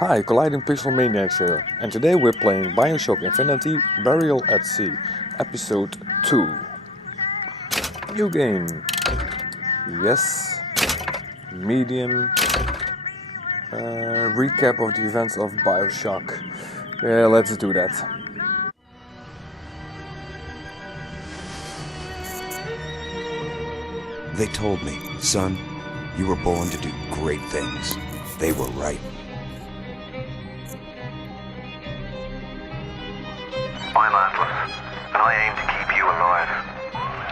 Hi, Colliding Pixel Maniacs here, and today we're playing Bioshock Infinite Burial at Sea, Episode 2. New game. Yes. Medium. Recap of the events of Bioshock. Yeah, let's do that. They told me, son, you were born to do great things. They were right. I'm Atlas, and I aim to keep you alive.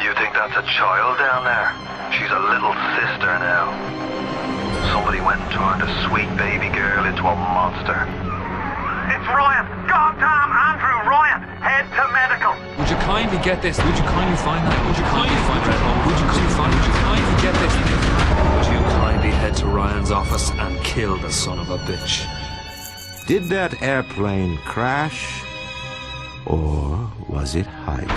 You think that's a child down there? She's a little sister now. Somebody went and turned a sweet baby girl into a monster. It's Ryan! Goddamn Andrew Ryan! Head to medical! Would you kindly get this? Would you kindly find that? Would you kindly find Red Hole? Would you kindly get this? Would you kindly head to Ryan's office and kill the son of a bitch? Did that airplane crash? Or was it hijacked?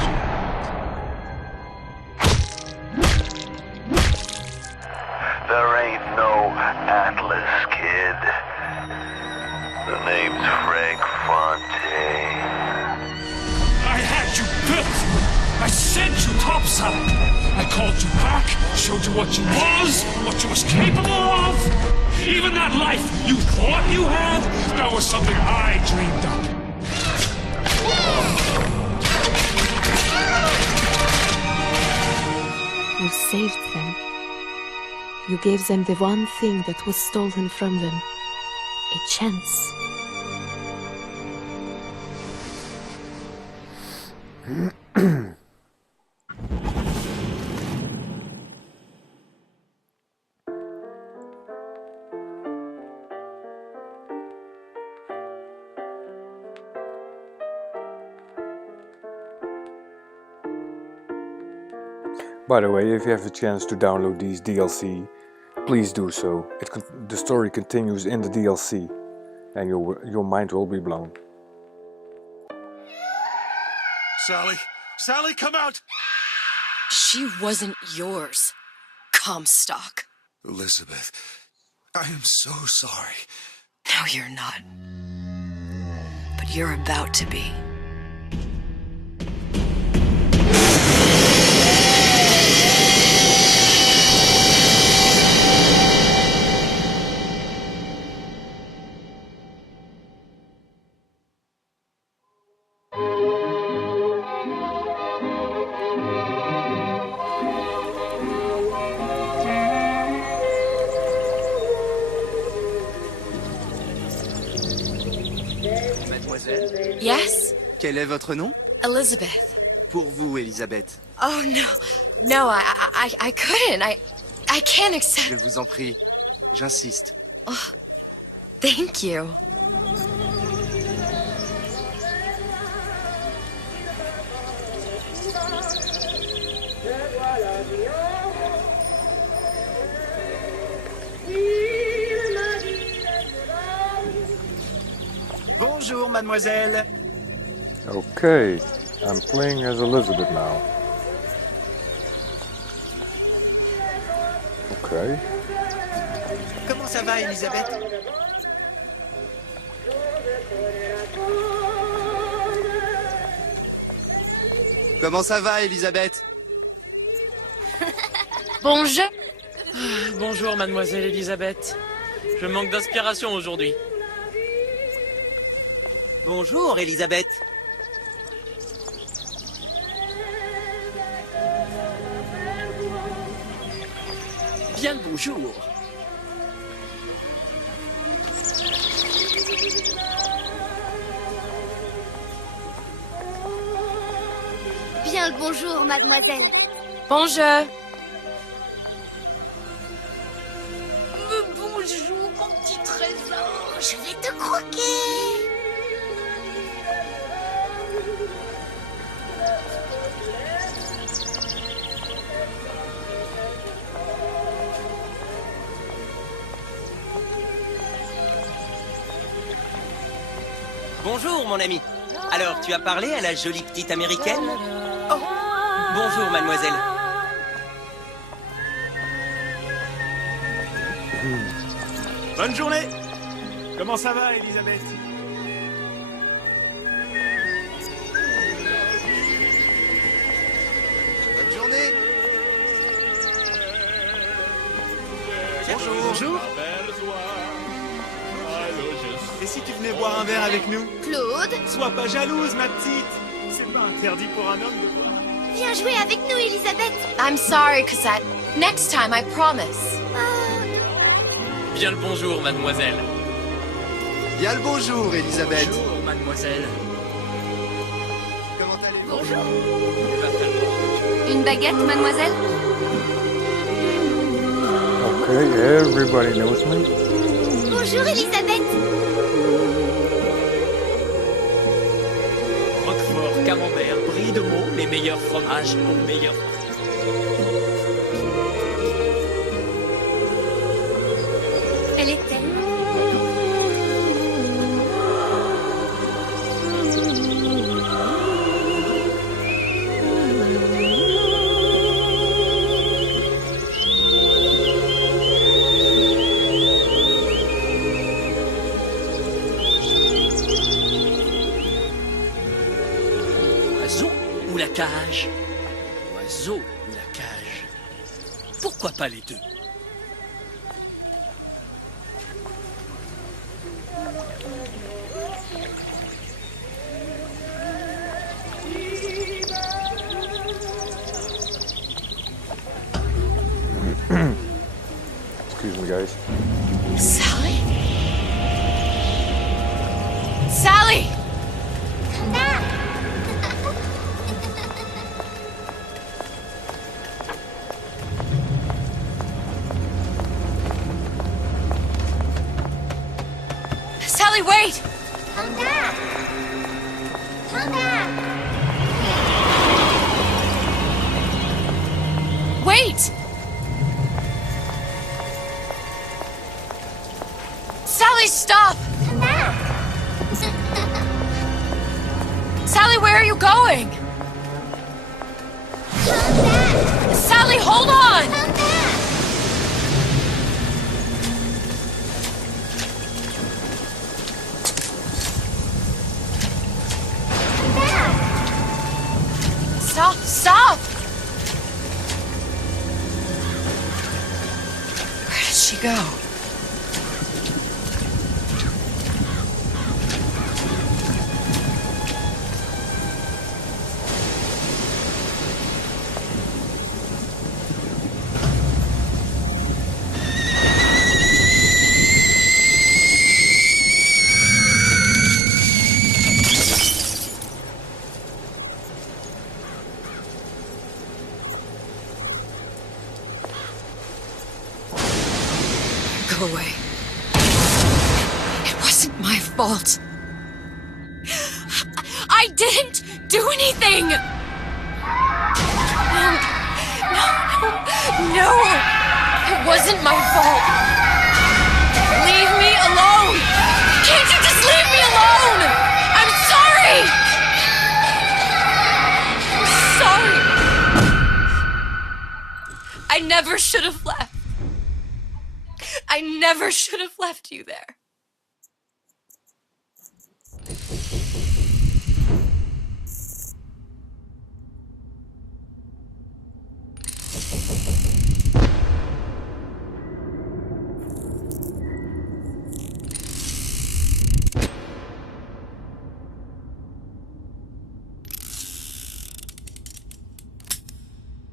There ain't no Atlas, kid. The name's Frank Fontaine. I had you built! I sent you topside! I called you back, showed you what you was capable of! Even that life you thought you had, that was something I dreamed up. You saved them. You gave them the one thing that was stolen from them. A chance. By the way, if you have a chance to download these DLC, please do so. The story continues in the DLC, and your mind will be blown. Sally, come out! She wasn't yours, Comstock. Elizabeth, I am so sorry. No, you're not. But you're about to be. Mademoiselle? Yes? Quel est votre nom? Elizabeth. Pour vous, Elisabeth. Oh, no. No, I couldn't. I can't accept... Je vous en prie. J'insiste. Oh, thank you. Bonjour, mademoiselle. Okay, I'm playing as Elizabeth now. Okay. Comment ça va, Elisabeth? Comment ça va, Elisabeth? Bonjour. Bonjour, mademoiselle Elisabeth. Je manque d'inspiration aujourd'hui. Bonjour, Elisabeth. Bien le bonjour. Bien le bonjour, mademoiselle. Bonjour. Bonjour, mon petit trésor. Je vais te croquer. Bonjour, mon ami. Alors, tu as parlé à la jolie petite américaine? Oh, bonjour, mademoiselle. Bonne journée! Comment ça va, Elisabeth? Bonne journée. Bonjour. Bonjour. Et si tu venais boire un verre avec nous? Claude? Sois pas jalouse, ma petite. C'est pas interdit pour un homme de boire. Viens jouer avec nous, Elisabeth. I'm sorry, Cosette. Next time, I promise. Bien le bonjour, mademoiselle. Bien le bonjour, Elisabeth. Bonjour, mademoiselle. Comment allez-vous? Bonjour. Une baguette, mademoiselle? Okay, everybody knows me. Bonjour, Elisabeth. Roquefort, camembert, brie de Meaux, les meilleurs fromages aux meilleurs prix. Elle est tellement... L'oiseau ou la cage? L'oiseau ou la cage? Pourquoi pas les deux? Excuse me, guys. Sally? Sally! Sally, wait! Come back. Come back. Wait! Sally, stop! Come back. Sally, where are you going? Come back. Sally, hold on! Come back. Come back. Stop, stop! Where did she go? Go away. It wasn't my fault. I didn't do anything! No! It wasn't my fault! Leave me alone! Can't you just leave me alone? I'm sorry! I'm sorry! I never should have left. I never should have left you there.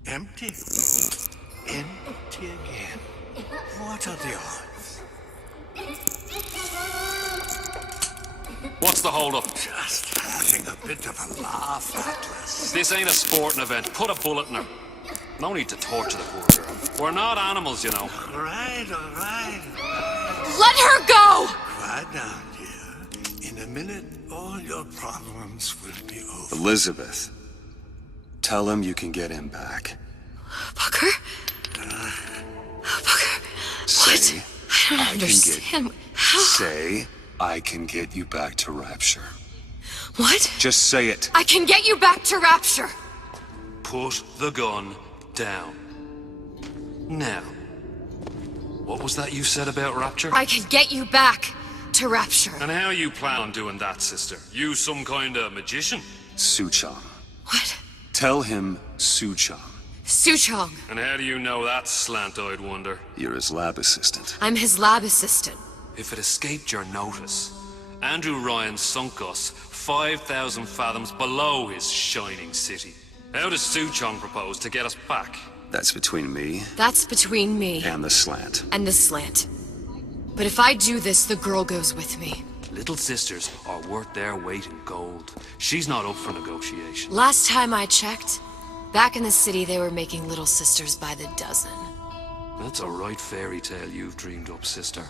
Empty. Empty again. What are the odds? What's the hold-up? Just having a bit of a laugh, Atlas. This ain't a sporting event. Put a bullet in her. No need to torture the poor girl. We're not animals, you know. All right. Let her go! Quiet down, dear. In a minute, all your problems will be over. Elizabeth, tell him you can get him back. Booker? Booker? Say, I don't understand. How? Say, I can get you back to Rapture. What? Just say it. I can get you back to Rapture. Put the gun down. Now, what was that you said about Rapture? I can get you back. to Rapture. And how you plan on doing that, sister? You some kind of magician? Suchong. What? Tell him Suchong. Suchong. And how do you know that, slant-eyed wonder? You're his lab assistant. I'm his lab assistant. If it escaped your notice, Andrew Ryan sunk us 5,000 fathoms below his shining city. How does Suchong propose to get us back? That's between me That's between me and the slant. and the slant. But if I do this, the girl goes with me. Little sisters are worth their weight in gold. She's not up for negotiation. Last time I checked, back in the city they were making little sisters by the dozen. That's a right fairy tale you've dreamed up, sister.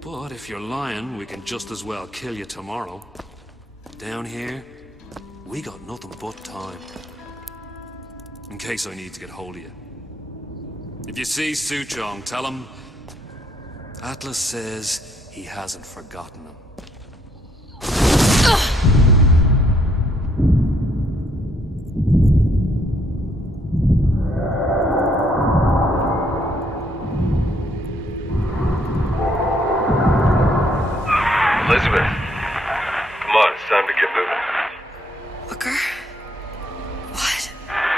But if you're lying, we can just as well kill you tomorrow. Down here, we got nothing but time. In case I need to get hold of you. If you see Suchong, tell him Atlas says he hasn't forgotten him. Elizabeth, come on, it's time to get moving. Booker? What?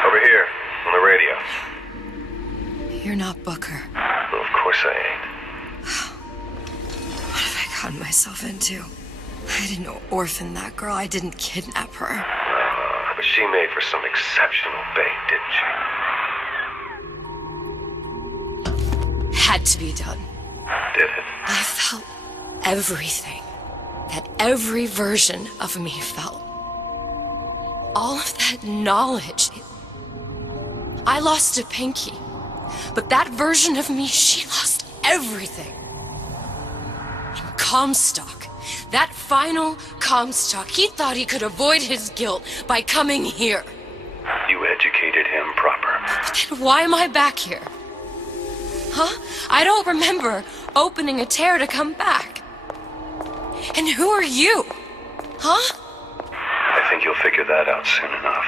Over here, on the radio. You're not Booker. Well, of course I ain't. What have I gotten myself into? I didn't orphan that girl. I didn't kidnap her. But she made for some exceptional bait, didn't she? Had to be done. Did it? I felt everything that every version of me felt. All of that knowledge. I lost a pinky. But that version of me, she lost everything. And Comstock, that final Comstock, he thought he could avoid his guilt by coming here. You educated him proper. But then why am I back here? Huh? I don't remember opening a tear to come back. And who are you? Huh? I think you'll figure that out soon enough.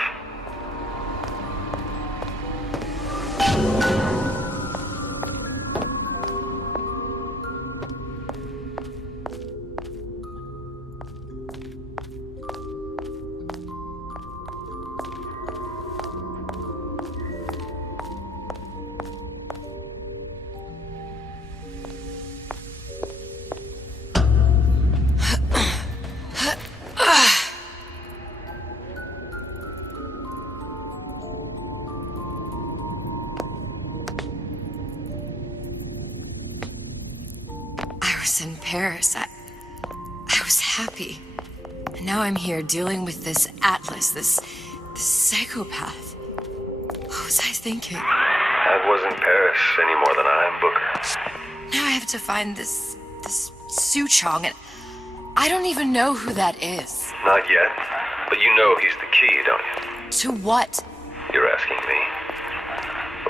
In Paris, I was happy. And now I'm here dealing with this Atlas, this psychopath. What was I thinking? That wasn't Paris any more than I am Booker. Now I have to find this Suchong, and I don't even know who that is. Not yet, but you know he's the key, don't you? To what? You're asking me.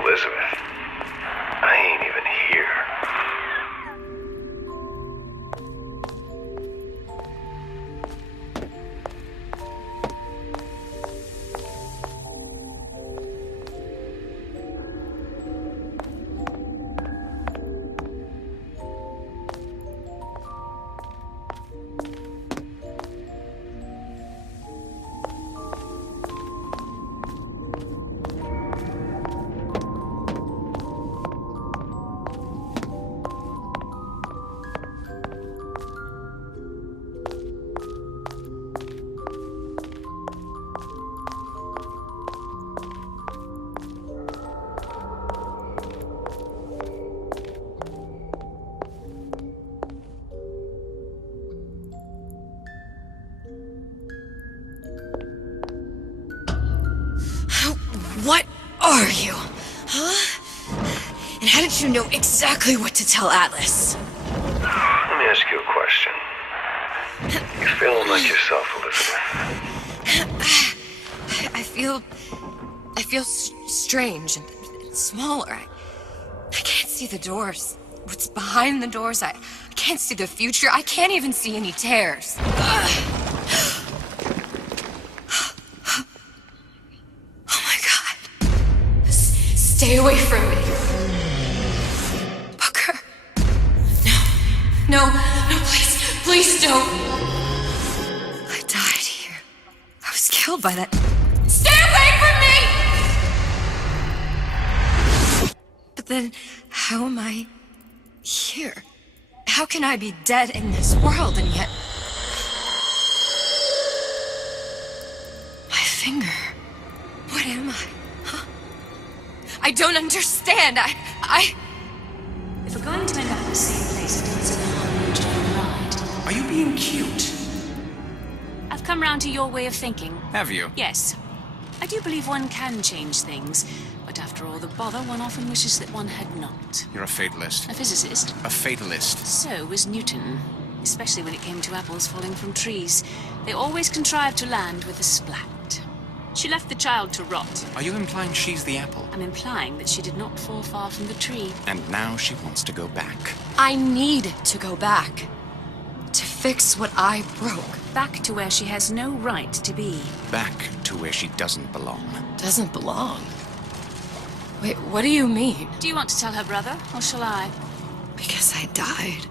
Elizabeth, I ain't even here. What are you? Huh? And how did you know exactly what to tell Atlas? Let me ask you a question. You feeling like yourself, Elizabeth? I feel strange and smaller. I can't see the doors. What's behind the doors? I can't see the future. I can't even see any tears. Stay away from me. Booker. No, Please don't. I died here. I was killed by that. Stay away from me! But then, how am I here? How can I be dead in this world and yet... My finger. What am I? Huh? I don't understand. If we're going to end up in the same place as once in a hundred ride. Are you being cute? I've come round to your way of thinking. Have you? Yes. I do believe one can change things, but after all the bother, one often wishes that one had not. You're a fatalist. A physicist. A fatalist. So was Newton. Especially when it came to apples falling from trees. They always contrived to land with a splat. She left the child to rot. Are you implying she's the apple? I'm implying that she did not fall far from the tree. And now she wants to go back. I need to go back. To fix what I broke. Back to where she has no right to be. Back to where she doesn't belong. Doesn't belong? Wait, what do you mean? Do you want to tell her brother, or shall I? Because I died.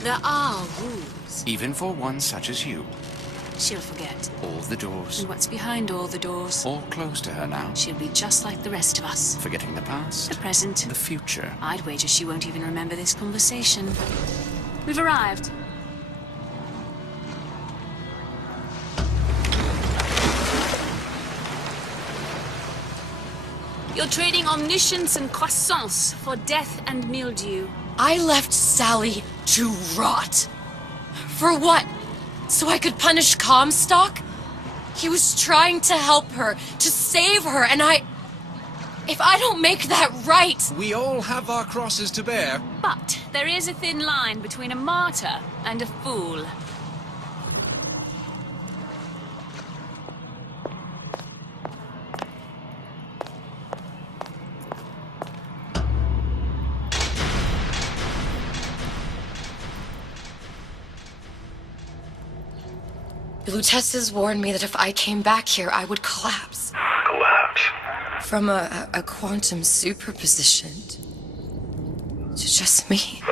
There are rules. Even for one such as you. She'll forget. All the doors. And what's behind all the doors? All closed to her now. She'll be just like the rest of us. Forgetting the past. The present. The future. I'd wager she won't even remember this conversation. We've arrived. You're trading omniscience and croissance for death and mildew. I left Sally to rot. For what? So I could punish Comstock? He was trying to help her, to save her, and if I don't make that right... We all have our crosses to bear. But there is a thin line between a martyr and a fool. Lutesses warned me that if I came back here, I would collapse. Collapse? From a quantum superposition to just me.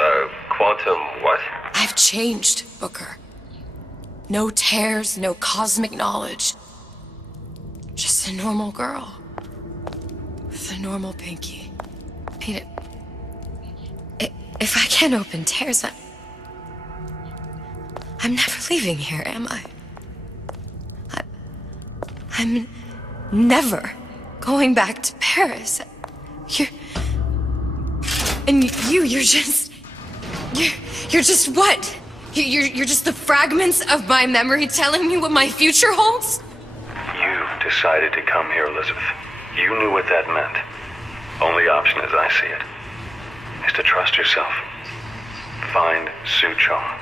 Quantum what? I've changed, Booker. No tears, no cosmic knowledge. Just a normal girl. With a normal pinky. If I can't open tears, I'm never leaving here, am I? I'm never going back to Paris. You're just what? You're just the fragments of my memory telling me what my future holds? You decided to come here, Elizabeth. You knew what that meant. Only option, as I see it, is to trust yourself. Find Suchong.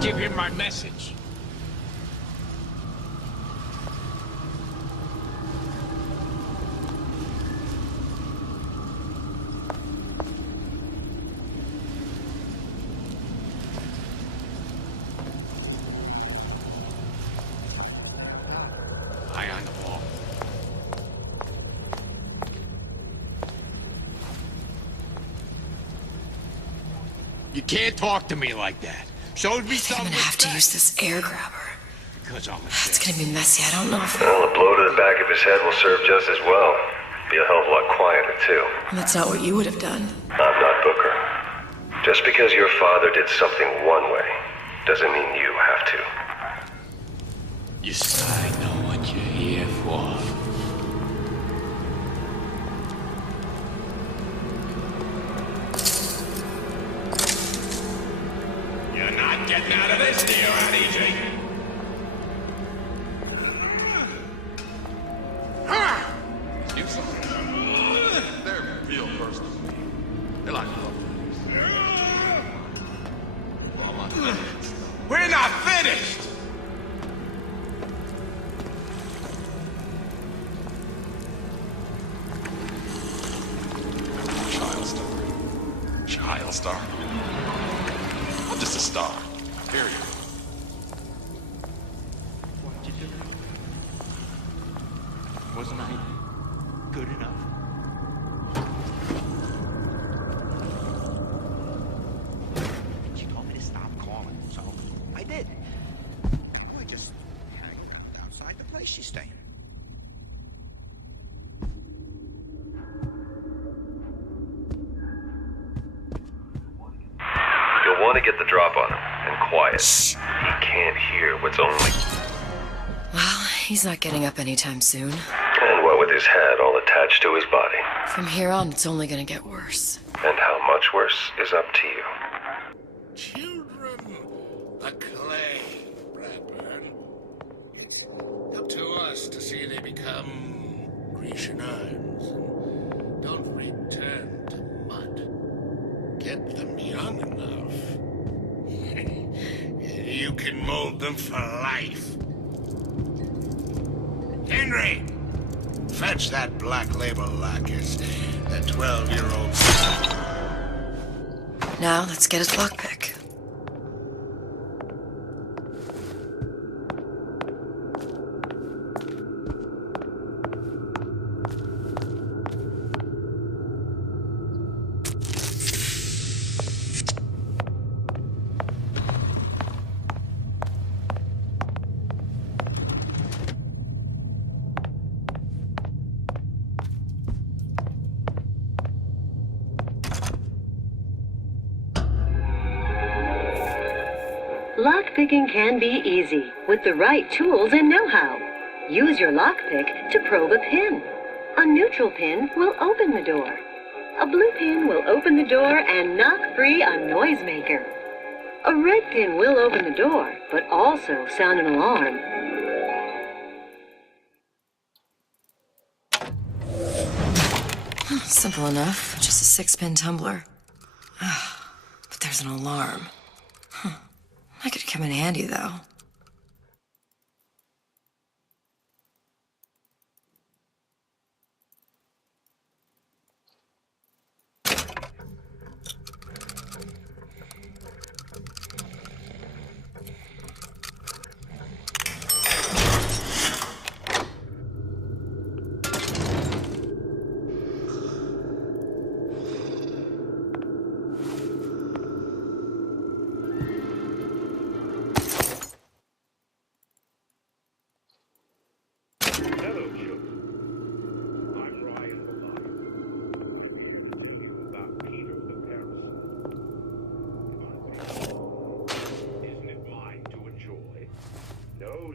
Give him my message. Eye on the ball. You can't talk to me like that. Show me something. I'm gonna have to use this air grabber. Because I'm It's gonna be messy. I don't know if... Well, a blow to the back of his head will serve just as well. Be a hell of a lot quieter, too. That's not what you would have done. I'm not Booker. Just because your father did something one way, doesn't mean you have to. Yes, I know what you're here for. You're not getting out of this deal, easy. They're real personal. They're like We're not finished! star. I'm just a star. Period. What you do? Wasn't I good enough? She told me to stop calling, so I did. We just hanging out outside the place she's staying. You'll want to get the drop on him, and quiet. He can't hear what's only... Well, he's not getting up anytime soon. And what with his head all attached to his body. From here on, it's only gonna get worse. And how much worse is up to you. Children, the clay, Bradburn. Up to us to see they become Grecian urns and don't return to mud. Get them young enough. You can mold them for life. Henry, fetch that black label lacquers. That 12-year-old. Now, let's get his lockpick. Lockpicking can be easy with the right tools and know-how. Use your lockpick to probe a pin. A neutral pin will open the door. A blue pin will open the door and knock free a noisemaker. A red pin will open the door, but also sound an alarm. Simple enough. Just a 6-pin tumbler. But there's an alarm. That could come in handy, though.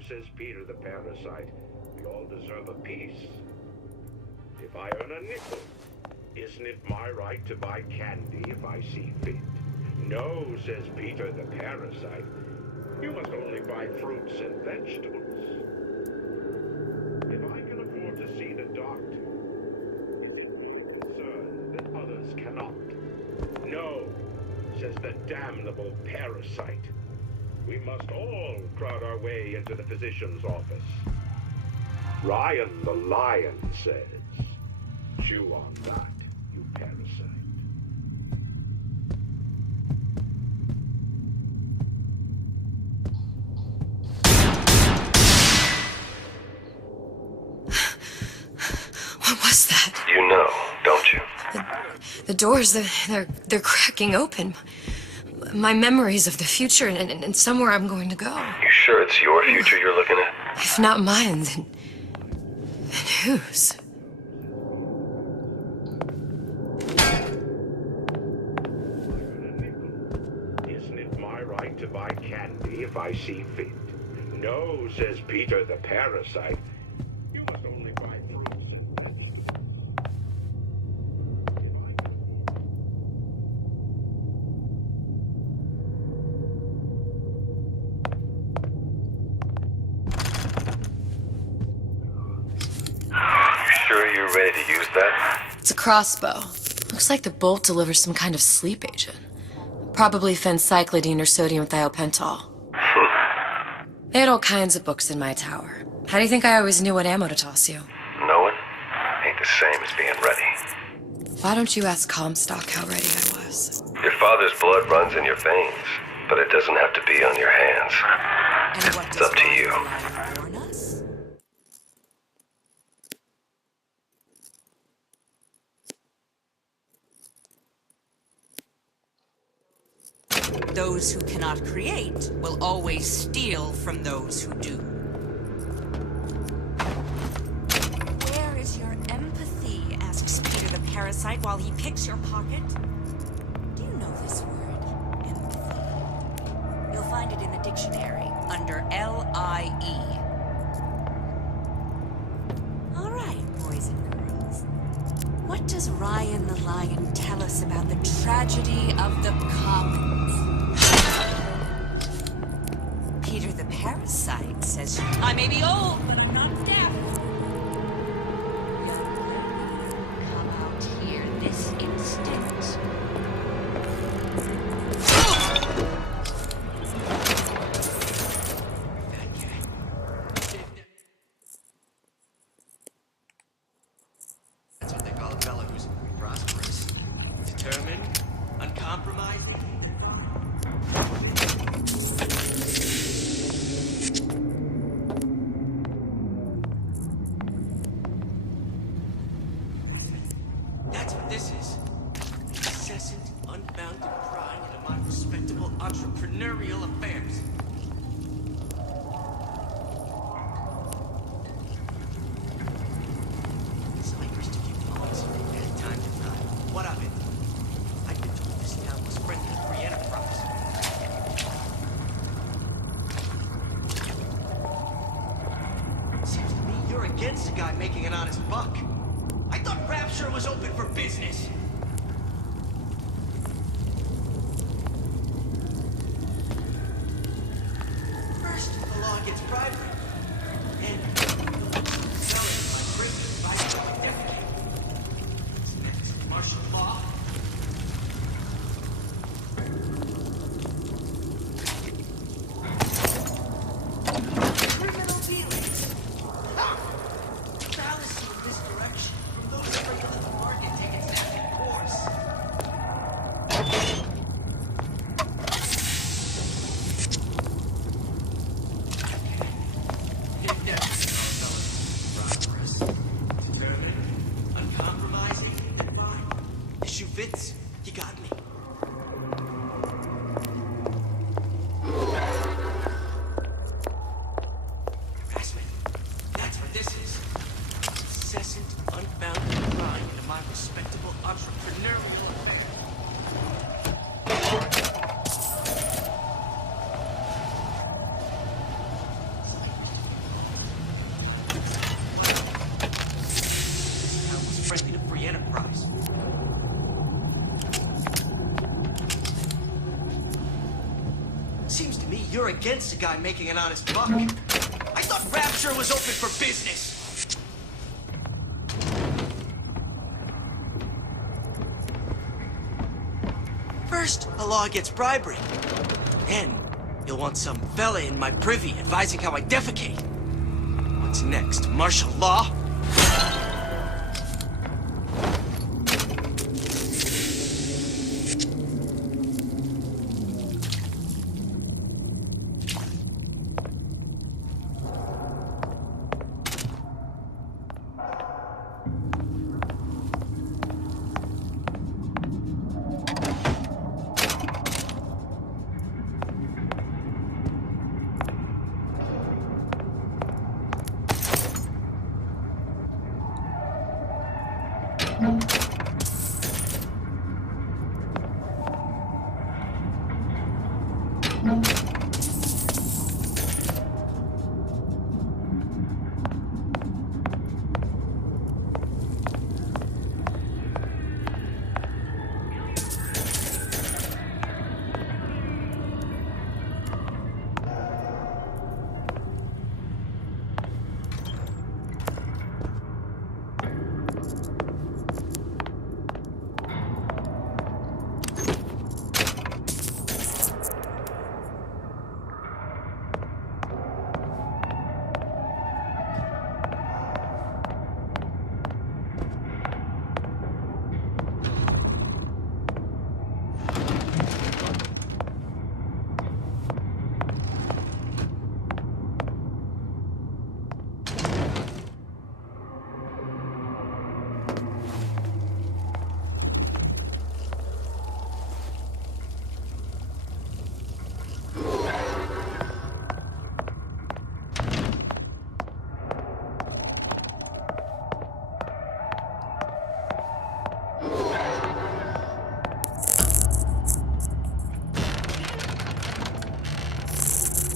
Says Peter the parasite, we all deserve a piece. If I earn a nickel, isn't it my right to buy candy if I see fit? No, says Peter the parasite, you must only buy fruits and vegetables. If I can afford to see the doctor, it is no concern that others cannot. No, says the damnable parasite. We must all crowd our way into the physician's office. Ryan the lion says, chew on that, you parasite. What was that? You know, don't you? The doors, they're cracking open. My memories of the future and somewhere I'm going to go. You sure it's your future you're looking at? If not mine, then whose? Isn't it my right to buy candy if I see fit? No, says Peter the parasite. You must only buy fruits. Sure you're ready to use that? It's a crossbow. Looks like the bolt delivers some kind of sleep agent. Probably phencyclidine or sodium thiopental. They had all kinds of books in my tower. How do you think I always knew what ammo to toss you? Knowing ain't the same as being ready. Why don't you ask Comstock how ready I was? us. Your father's blood runs in your veins, but it doesn't have to be on your hands. And what It's does up to you. Ryan warn us? Those who cannot create will always steal from those who do. Where is your empathy? Asks Peter the parasite while he picks your pocket. Do you know this word? Empathy. You'll find it in the dictionary under L-I-E. All right, boys and girls. What does Ryan the Lion tell us about the tragedy of the commons? Peter the parasite says, I may be old, but I'm not deaf. Young lady, come out here this instant. That's what they call a fellow who's prosperous, determined, uncompromising. That's what this is. Incessant, unbounded pride in my respectable entrepreneurial affairs. So I used to keep thoughts at time to time. What of it? I've been told this town was friendly to free enterprise. Seems to me you're against a guy making an honest buck. I thought Rapture was open for business. First, the law gets bribery. Then, selling my great advice to everything. Next, martial law. Criminal dealings. Ha! Fallacy of misdirection from those afraid to let the market take its natural course. Prosperous, determined, uncompromising, and fine. The shoe fits. You got me. Harassment. That's what this is. Incessant, unbounded grind into my respectable entrepreneurial affair. This town was friendly to free enterprise. Seems to me you're against a guy making an honest buck. I thought Rapture was open for business. First, a law gets bribery. Then, you'll want some fella in my privy advising how I defecate. What's next? Martial law?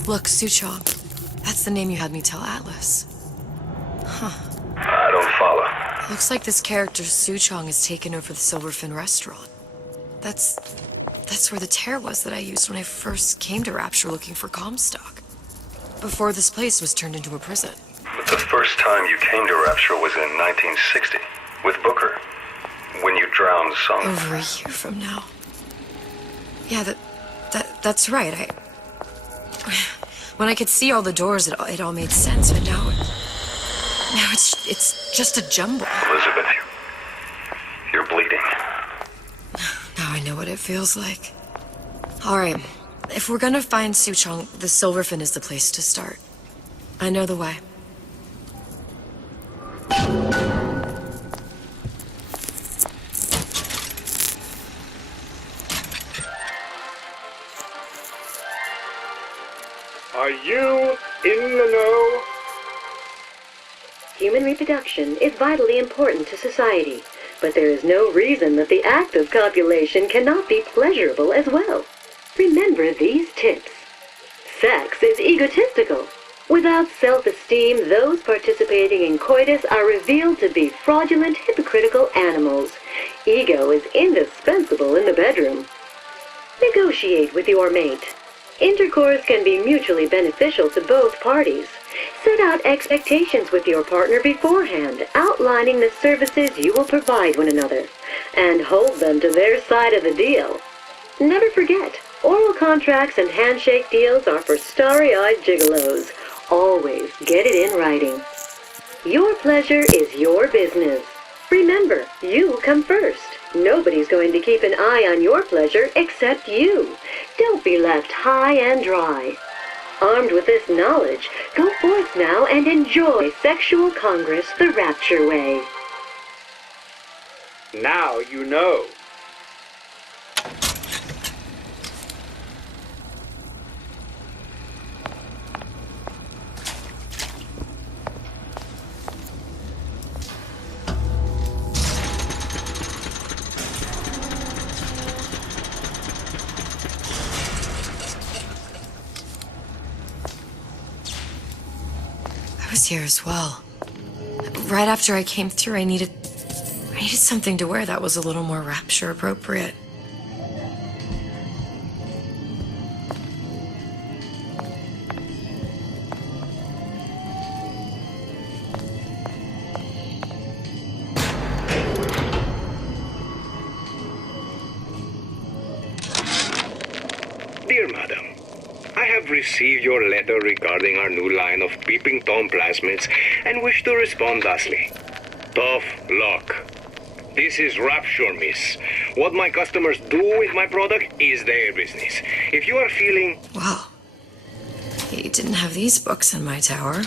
Look, Suchong. That's the name you had me tell Atlas. Huh. I don't follow. Looks like this character Suchong has taken over the Silverfin restaurant. That's where the tear was that I used when I first came to Rapture looking for Comstock. Before this place was turned into a prison. But the first time you came to Rapture was in 1960, with Booker. When you drowned some... Over a year from now. Yeah, that's right. When I could see all the doors, it all made sense, but now it's just a jumble. Elizabeth, you're bleeding. Now I know what it feels like. All right, if we're gonna find Suchong, the Silverfin is the place to start. I know the way. Are you in the know? Human reproduction is vitally important to society, but there is no reason that the act of copulation cannot be pleasurable as well. Remember these tips. Sex is egotistical. Without self-esteem, those participating in coitus are revealed to be fraudulent, hypocritical animals. Ego is indispensable in the bedroom. Negotiate with your mate. Intercourse can be mutually beneficial to both parties. Set out expectations with your partner beforehand, outlining the services you will provide one another, and hold them to their side of the deal. Never forget, oral contracts and handshake deals are for starry-eyed gigolos. Always get it in writing. Your pleasure is your business. Remember, you come first. Nobody's going to keep an eye on your pleasure except you. Don't be left high and dry. Armed with this knowledge, go forth now and enjoy Sexual Congress the Rapture way. Now you know. I was here as well. Right after I came through, I needed something to wear that was a little more Rapture appropriate. Dear Madam, I have received your letter regarding our new line of peeping Tom plasmids and wish to respond thusly. Tough luck. This is Rapture, miss. What my customers do with my product is their business. If you are feeling... Wow. You didn't have these books in my tower.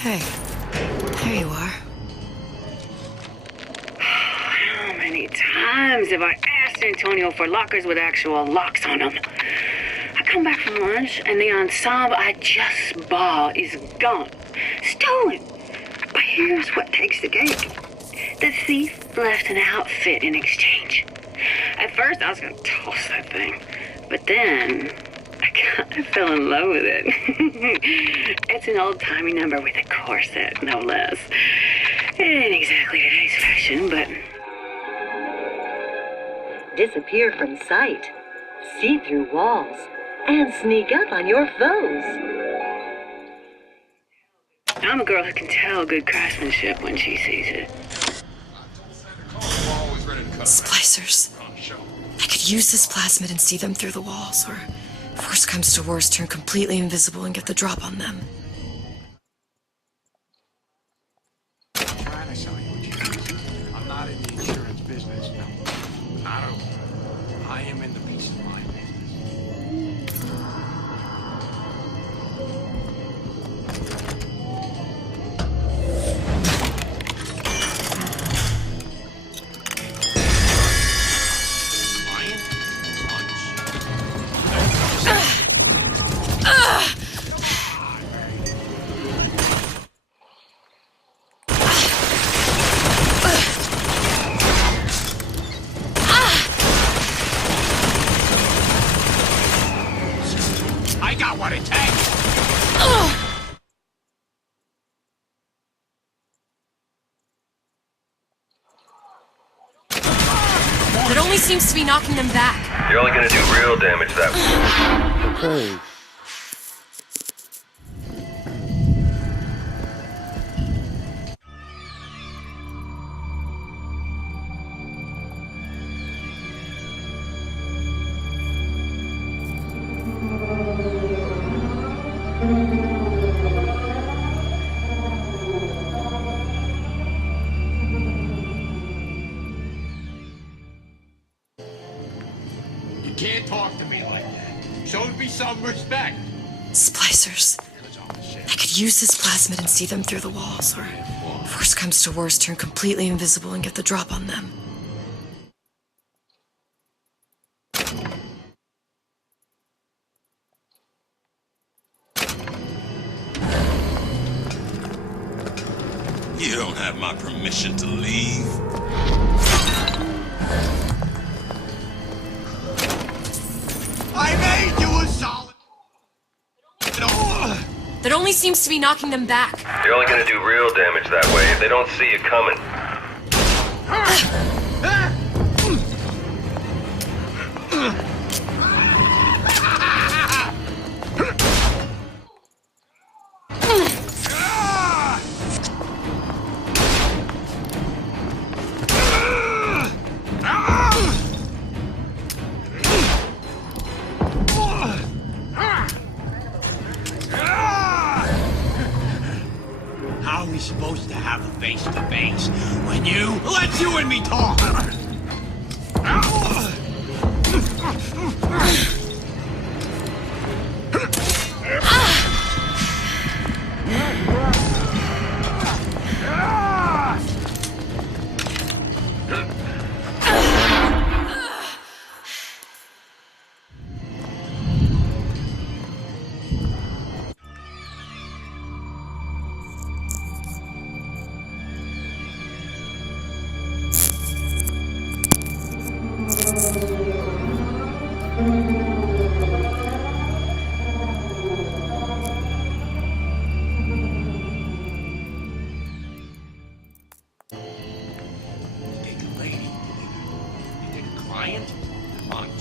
Hey, there you are. How many times have I asked Antonio for lockers with actual locks on them? I come back from lunch and the ensemble I just bought is gone. Stolen. But here's what takes the cake. The thief left an outfit in exchange. At first I was going to toss that thing, but then I fell in love with it. It's an old-timey number with a corset, no less. It ain't exactly today's fashion, but... Disappear from sight, see through walls, and sneak up on your foes. I'm a girl who can tell good craftsmanship when she sees it. Splicers. I could use this plasmid and see them through the walls, or if worst comes to worst, turn completely invisible and get the drop on them. Trying to sell you insurance. I'm not in the insurance business, no. Not at all. I am in the peace of mind business. I got what it takes. It only seems to be knocking them back. You're only gonna do real damage that way. Okay. You can't talk to me like that. Show me some respect. Splicers. I could use this plasmid and see them through the walls, or if worst comes to worst, turn completely invisible and get the drop on them. You don't have my permission to leave. I made you a solid. That only seems to be knocking them back. You're only gonna do real damage that way if they don't see you coming. How are we supposed to have a face-to-face when you let you and me talk?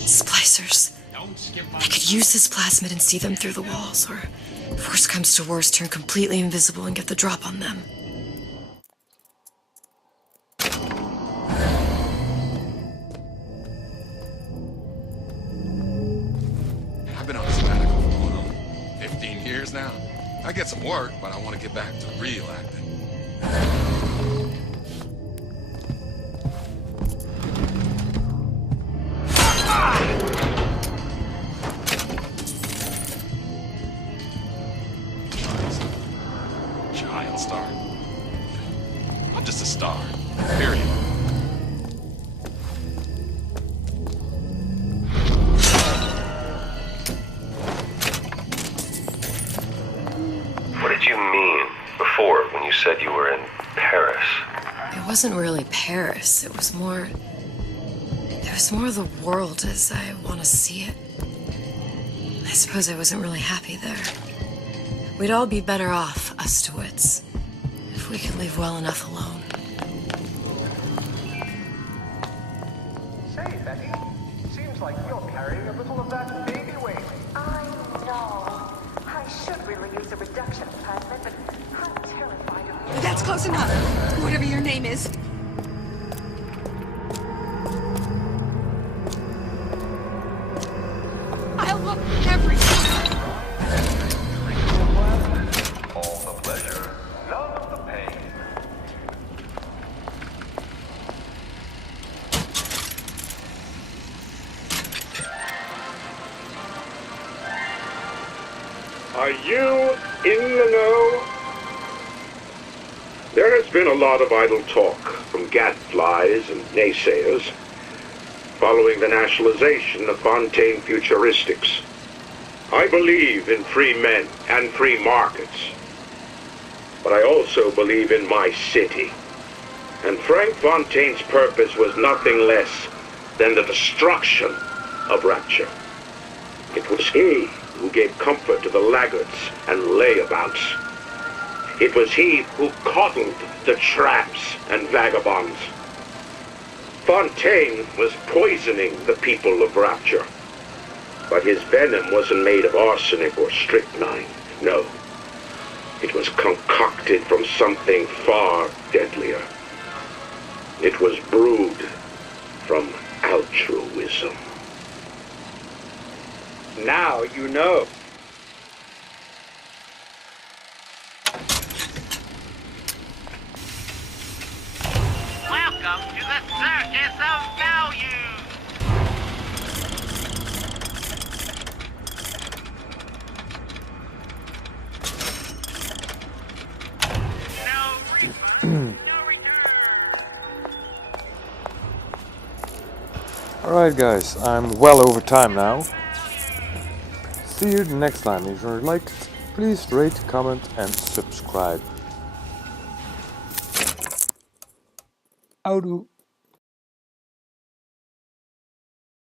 Splicers. I could use this plasmid and see them through the walls, or if worst comes to worst, turn completely invisible and get the drop on them. I've been on a sabbatical for going on 15 years now. I get some work, but I want to get back to real acting. Giant star. I'm just a star. Period. What did you mean before when you said you were in Paris? It wasn't really Paris. It was more the world as I want to see it. I suppose I wasn't really happy there. We'd all be better off, us to wits, if we could leave well enough alone. is. I'll look everything. All the pleasure, none of the pain. Are you in the know? There has been a lot of idle talk from gadflies and naysayers following the nationalization of Fontaine Futuristics. I believe in free men and free markets, but I also believe in my city. And Frank Fontaine's purpose was nothing less than the destruction of Rapture. It was he who gave comfort to the laggards and layabouts. It was he who coddled the tramps and vagabonds. Fontaine was poisoning the people of Rapture. But his venom wasn't made of arsenic or strychnine. No. It was concocted from something far deadlier. It was brewed from altruism. Now you know. Welcome to the Circus of Value! Alright guys, I'm well over time now. See you next time. If you liked it, please rate, comment and subscribe. Houdoe.